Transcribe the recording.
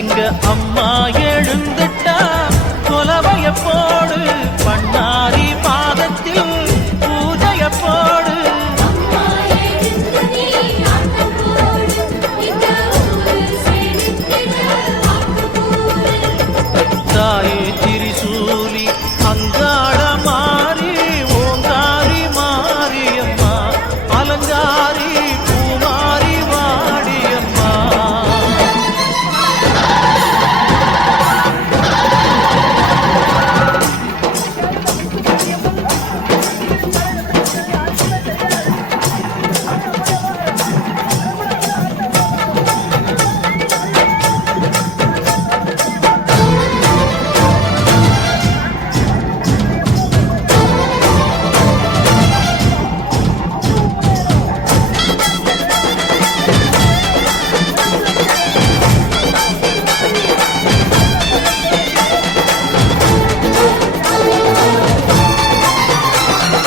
எங்க அம்மா எழுந்துட்டா கொலவைய போடு.